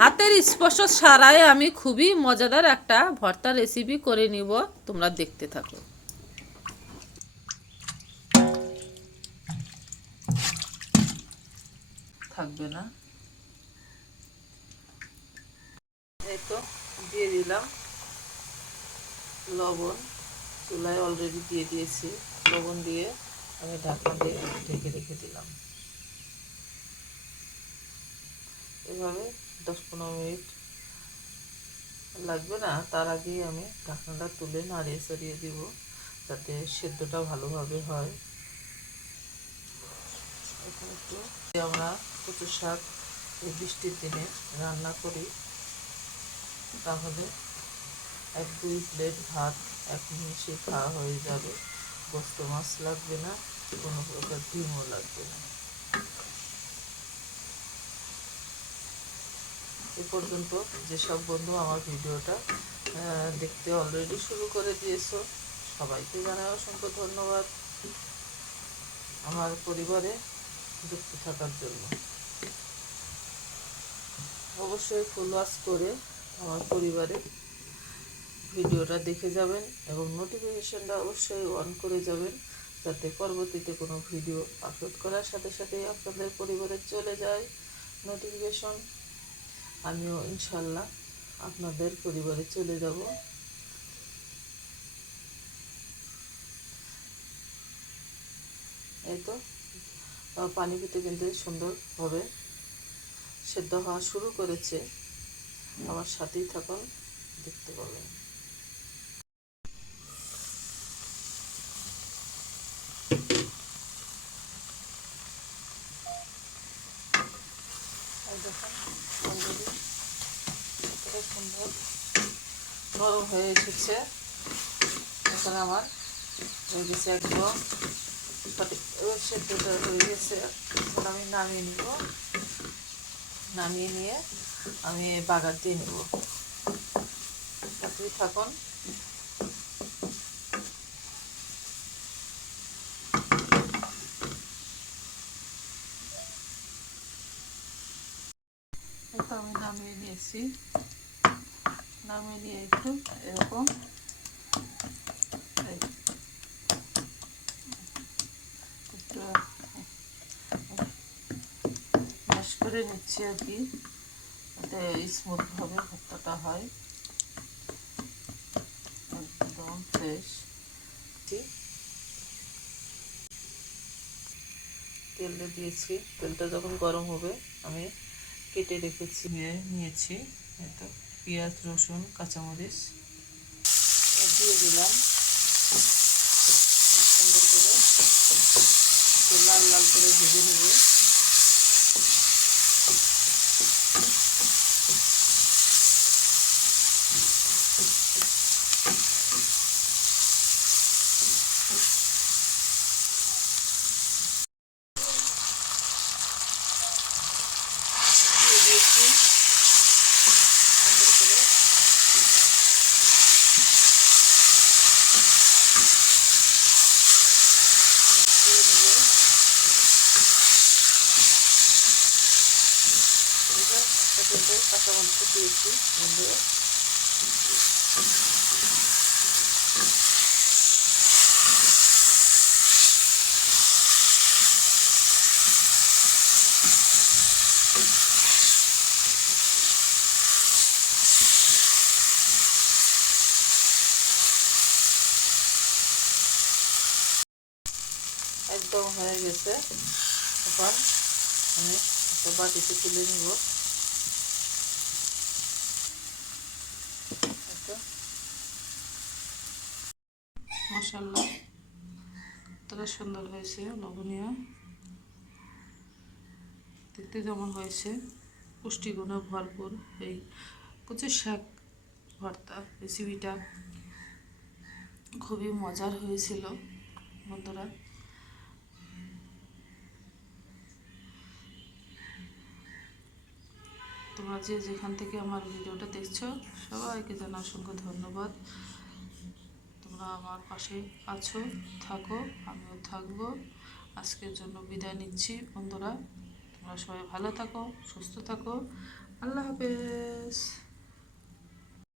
হাতের স্পর্শ ছাড়াই আমি খুবই মজাদার একটা ভর্তা রেসিপি করে নিব, তোমরা দেখতে থাকো। থাকবে না, এই তো দিয়ে দিলাম লবণ, চুলায় অলরেডি দিয়ে দিয়েছি। লবণ দিয়ে আমি ঢাকনা দিয়ে ঢেকে রেখে দিলাম। এভাবে 10-15 মিনিট লাগবে না, তার আগে আমি ঢাকনাটা তুলে নাড়িয়ে ছড়িয়ে দিব যাতে সেদ্ধটা ভালোভাবে হয়। এখানে একটু আমরা কচু শাক এই বৃষ্টির দিনে রান্না করি, তাহলে 1-2 প্লেট ভাত এক নিমিষে খাওয়া হয়ে যাবে। গোস্ত মাছ লাগবে না, কোনো প্রকার ডিমও লাগবে না। এ পর্যন্ত যেসব বন্ধু আমার ভিডিওটা দেখতে অলরেডি শুরু করে দিয়েছো, সবাইকে জানাই অসংখ্য ধন্যবাদ আমার পরিবারে যুক্ত থাকার জন্য। অবশ্যই ফুল ওয়াচ করে আমার পরিবারে ভিডিওটা দেখে যাবেন এবং নোটিফিকেশনটা অবশ্যই অন করে যাবেন, যাতে পরবর্তীতে কোনো ভিডিও আপলোড করার সাথে সাথেই আপনাদের পরিবারে চলে যায় নোটিফিকেশন। আমিও ইনশাল্লাহ আপনাদের পরিবারে চলে যাব। এই তো পানি পেতে কিন্তু সুন্দরভাবে সেদ্ধ হওয়া শুরু করেছে, আমার সাথেই থাকুন, দেখতে পাবেন। দেখুন অলরেডি কতটা সুন্দর নরম হয়ে এসেছে। এখানে আমার হয়ে গেছে একদম সঠিক সেদ্ধটা হয়ে গেছে। এখন আমি নামিয়ে নিব, নামিয়ে নিয়ে আমি বাগার দিয়ে নেব। সাথেই থাকুন। তো আমি নামিয়ে নিয়েছি, নামিয়ে নিয়ে একটু এরকম একটু ম্যাশ করে নিচ্ছি আর কি, যাতে স্মুথভাবে ভর্তাটা হয়, একদম ফ্রেশ। তেলটা দিয়েছি, তেলটা যখন গরম হবে আমি কেটে রেখেছি নিয়েছি এটা পেঁয়াজ, রসুন, কাঁচামরিচ দিয়ে দিলাম। সুন্দর করে একটু লাল লাল করে ভেজে নেব। দিয়েছি সুন্দর করে কাঁচামরিচ দিয়েছি বন্ধুরা। একদম হয়ে গেছে। এখন আমি একটা বাটিতে তুলে নিব। মাশাআল্লাহ কতটা সুন্দর হয়েছে, লোভনীয় দেখতে যেমন হয়েছে, পুষ্টিগুণে ভরপুর এই কচু শাক ভর্তা রেসিপিটা খুবই মজার হয়েছিল বন্ধুরা। তোমরা যে যেখান থেকে আমার ভিডিওটা দেখছো সবাইকে জানাই অসংখ্য ধন্যবাদ। তোমরা আমার পাশে আছো, থাকো, আমিও থাকবো। আজকের জন্য বিদায় নিচ্ছি বন্ধুরা। তোমরা সবাই ভালো থাকো, সুস্থ থাকো, আল্লাহ হাফেজ।